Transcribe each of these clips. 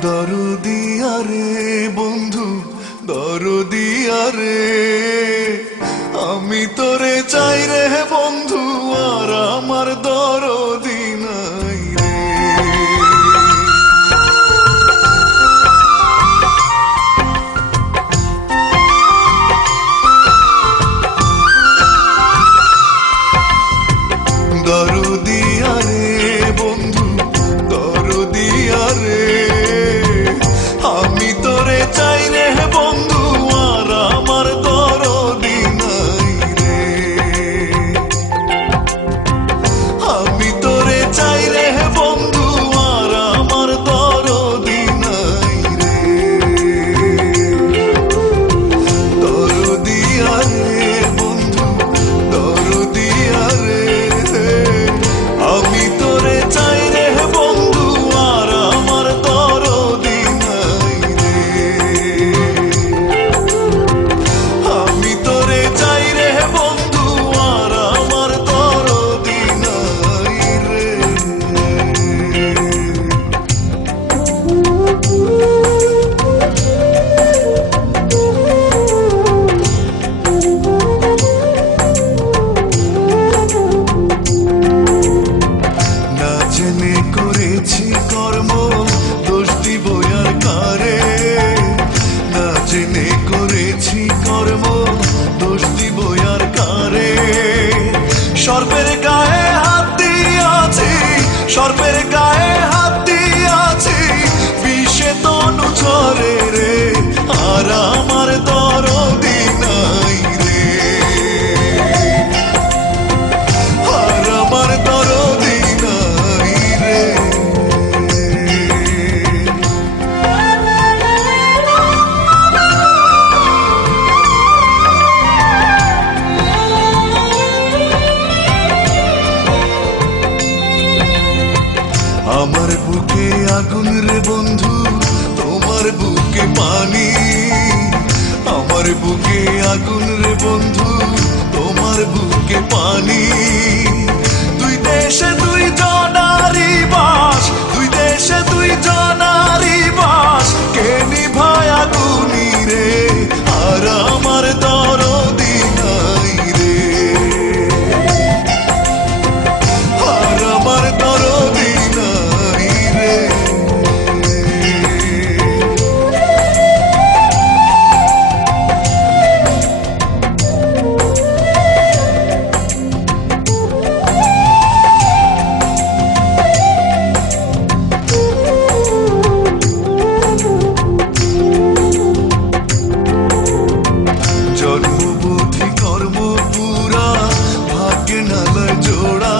দরদিয়া রে বন্ধু দরদিয়া রে, আমি তোরে চাই রে বন্ধু, আর আমার দরদি নাই রে। দরদিয়া রে বন্ধু দরদিয়া রে, আমি তোরে চাই রে বন্ধু, আর আমার দরদি নাই রে। আমি তোরে চাই রে বন্ধু, আর আমার দরদি নাই রে। দরদিয়া রে বন্ধু দরদিয়া রে, আমি তোরে চাই রে বন্ধু, আর আমার দরদি নাই রে। আমি তোরে চাই রে বন্ধু, আর আমার দরদি নাই রে। না জেনে করেছি কর্ম, দোষ দিব আর কারে। না জেনে করেছি কর্ম, দোষ দিব আর কারে। সর্পের গায়ে হাত দিয়াছি, সর্পের গায়ে হাত দিয়াছি, বিষে তনু ঝরে রে, আর আমার দরদি নাই রে। আর আমার দরদি নাই রে। আমার বুকে আগুন রে বন্ধু, তোমার বুকে পানি। আমার বুকে আগুন রে বন্ধু, তোমার বুকে পানি। দুই দেশে দুই জনারি বাস, দুই দেশে দুই জনারি বাস, কে নিভায় আগুনি রে, আর আমার দরদি নাই রে। আর আমার দরদি নাই রে। জন্মবুদ্ধি কর্ম পুরা, ভাগ্যে নালয় জোড়া।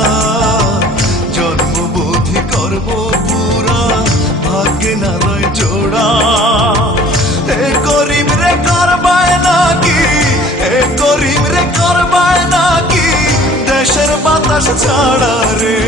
জন্মবুদ্ধি কর্ম পুরা, ভাগ্যে নালয় জোড়া। এ করিম রে করবায় নাকি, এ করিম রে করবায় নাকি, দেশের বাতাস ছাড়া রে।